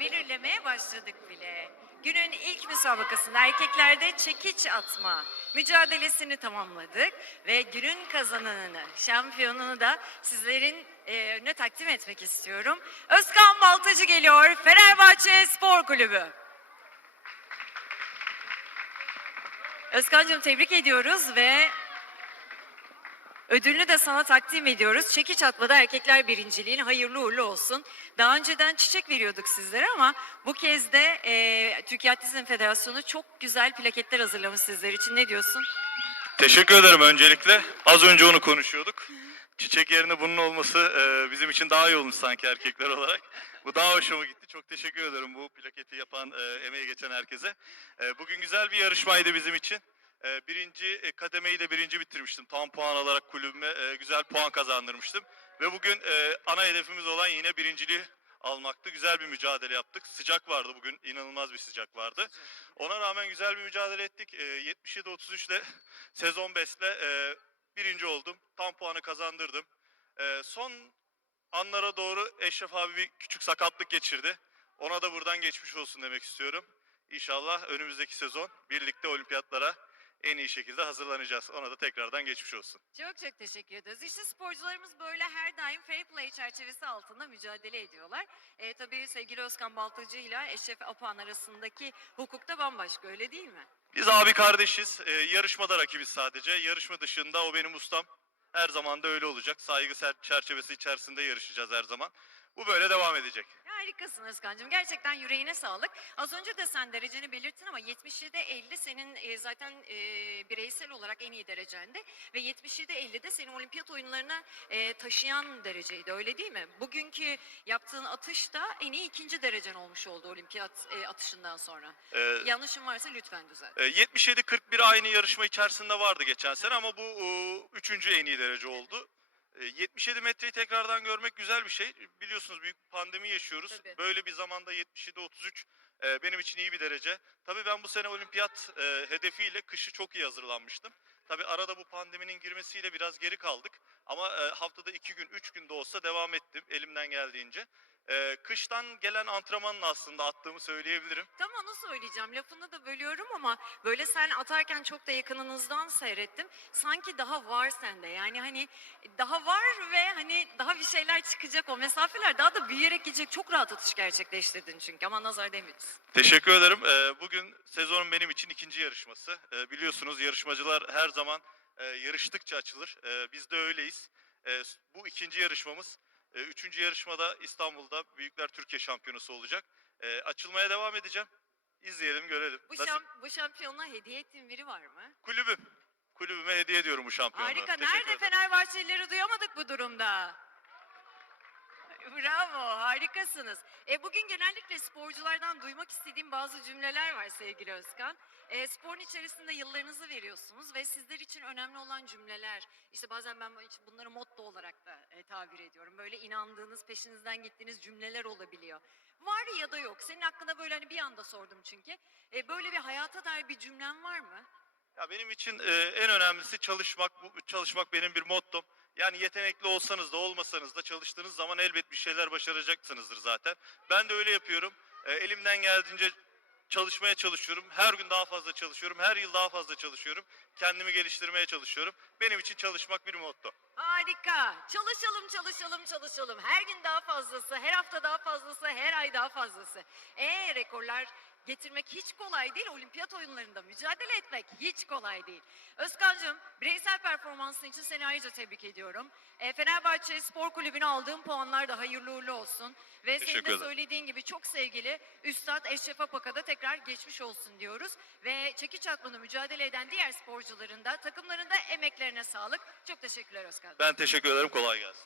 belirlemeye başladık bile. Günün ilk müsabakasında erkeklerde çekiç atma mücadelesini tamamladık ve günün kazananını, şampiyonunu da sizlerin e, önüne takdim etmek istiyorum. Özkan Baltacı geliyor, Fenerbahçe Spor Kulübü. Özkan'cığım tebrik ediyoruz ve ödülünü de sana takdim ediyoruz. Çekiç atmada erkekler birinciliğin hayırlı uğurlu olsun. Daha önceden çiçek veriyorduk sizlere ama bu kez de e, Türkiye Atletizm Federasyonu çok güzel plaketler hazırlamış sizler için. Ne diyorsun? Teşekkür ederim öncelikle. Az önce onu konuşuyorduk. Çiçek yerine bunun olması e, bizim için daha iyi olmuş sanki erkekler olarak. Bu daha hoşuma gitti. Çok teşekkür ederim bu plaketi yapan, e, emeği geçen herkese. E, bugün güzel bir yarışmaydı bizim için. E, birinci e, kademeyi de birinci bitirmiştim. Tam puan alarak kulübüme e, güzel puan kazandırmıştım. Ve bugün e, ana hedefimiz olan yine birinciliği almaktı. Güzel bir mücadele yaptık. Sıcak vardı bugün. inanılmaz bir sıcak vardı. Ona rağmen güzel bir mücadele ettik. E, 77-33 ile sezon bestle e, birinci oldum. Tam puanı kazandırdım. Son anlara doğru Eşref abi bir küçük sakatlık geçirdi. Ona da buradan geçmiş olsun demek istiyorum. İnşallah önümüzdeki sezon birlikte olimpiyatlara en iyi şekilde hazırlanacağız. Ona da tekrardan geçmiş olsun. Çok çok teşekkür ederiz. İşte sporcularımız böyle her daim fair play çerçevesi altında mücadele ediyorlar. E, tabii sevgili Özkan Baltacı ile Eşref Apan arasındaki hukuk da bambaşka öyle değil mi? Biz abi kardeşiz. E, yarışmada rakibiz sadece. Yarışma dışında o benim ustam. Her zaman da öyle olacak. Saygı çerçevesi içerisinde yarışacağız her zaman. Bu böyle devam edecek. Harikasın Özkan'cığım. Gerçekten yüreğine sağlık. Az önce de sen dereceni belirttin ama 77'de 50 senin e, zaten e, bireysel olarak en iyi derecende ve 77'de 50 de seni olimpiyat oyunlarına e, taşıyan dereceydi öyle değil mi? Bugünkü yaptığın atış da en iyi ikinci derecen olmuş oldu olimpiyat e, atışından sonra. E, Yanlışım varsa lütfen düzelt. E, 77-41 aynı yarışma içerisinde vardı geçen sene ama bu e, üçüncü en iyi derece oldu. E, 77 metreyi tekrardan görmek güzel bir şey. Biliyorsunuz büyük pandemi yaşıyoruz. Tabii. Böyle bir zamanda 77-33 e, benim için iyi bir derece. Tabii ben bu sene olimpiyat e, hedefiyle kışı çok iyi hazırlanmıştım. Tabii arada bu pandeminin girmesiyle biraz geri kaldık. Ama e, haftada iki gün, üç gün de olsa devam ettim elimden geldiğince. E, kıştan gelen antrenmanla aslında attığımı söyleyebilirim. Tam onu söyleyeceğim. Lafını da bölüyorum ama böyle sen atarken çok da yakınınızdan seyrettim. Sanki daha var sende. Yani hani daha var ve hani daha bir şeyler çıkacak o mesafeler daha da büyüyerek gidecek. Çok rahat atış gerçekleştirdin çünkü ama nazar değmeyiz. Teşekkür ederim. Ee, bugün sezonun benim için ikinci yarışması. Ee, biliyorsunuz yarışmacılar her zaman e, yarıştıkça açılır. Ee, biz de öyleyiz. Ee, s- bu ikinci yarışmamız. Ee, üçüncü yarışmada İstanbul'da Büyükler Türkiye Şampiyonası olacak. Ee, açılmaya devam edeceğim. İzleyelim, görelim. Bu, Nasıl? şamp bu şampiyona hediye ettiğin biri var mı? Kulübüm. Kulübüme hediye ediyorum bu şampiyonluğu. Harika. Teşekkür Nerede ederim. Fenerbahçelileri duyamadık bu durumda? Bravo, harikasınız. E, bugün genellikle sporculardan duymak istediğim bazı cümleler var sevgili Özkan. E, sporun içerisinde yıllarınızı veriyorsunuz ve sizler için önemli olan cümleler. İşte bazen ben bunları motto olarak da e, tabir ediyorum. Böyle inandığınız, peşinizden gittiğiniz cümleler olabiliyor. Var ya da yok. Senin hakkında böyle hani bir anda sordum çünkü. E, böyle bir hayata dair bir cümlen var mı? Ya benim için e, en önemlisi çalışmak. Bu çalışmak benim bir mottom. Yani yetenekli olsanız da olmasanız da çalıştığınız zaman elbet bir şeyler başaracaksınızdır zaten. Ben de öyle yapıyorum. E, elimden geldiğince çalışmaya çalışıyorum. Her gün daha fazla çalışıyorum. Her yıl daha fazla çalışıyorum. Kendimi geliştirmeye çalışıyorum. Benim için çalışmak bir motto. Harika. Çalışalım, çalışalım, çalışalım. Her gün daha fazlası, her hafta daha fazlası, her ay daha fazlası. E rekorlar getirmek hiç kolay değil. Olimpiyat oyunlarında mücadele etmek hiç kolay değil. Özkan'cığım bireysel performansın için seni ayrıca tebrik ediyorum. E, Fenerbahçe Spor Kulübü'ne aldığın puanlar da hayırlı uğurlu olsun. Ve senin Teşekkür de ederim. söylediğin gibi çok sevgili Üstad Eşref Apak'a da tekrar geçmiş olsun diyoruz. Ve çekiç atmanı mücadele eden diğer sporcuların da takımların da emeklerine sağlık. Çok teşekkürler Özkan. Ben teşekkür ederim. Kolay gelsin.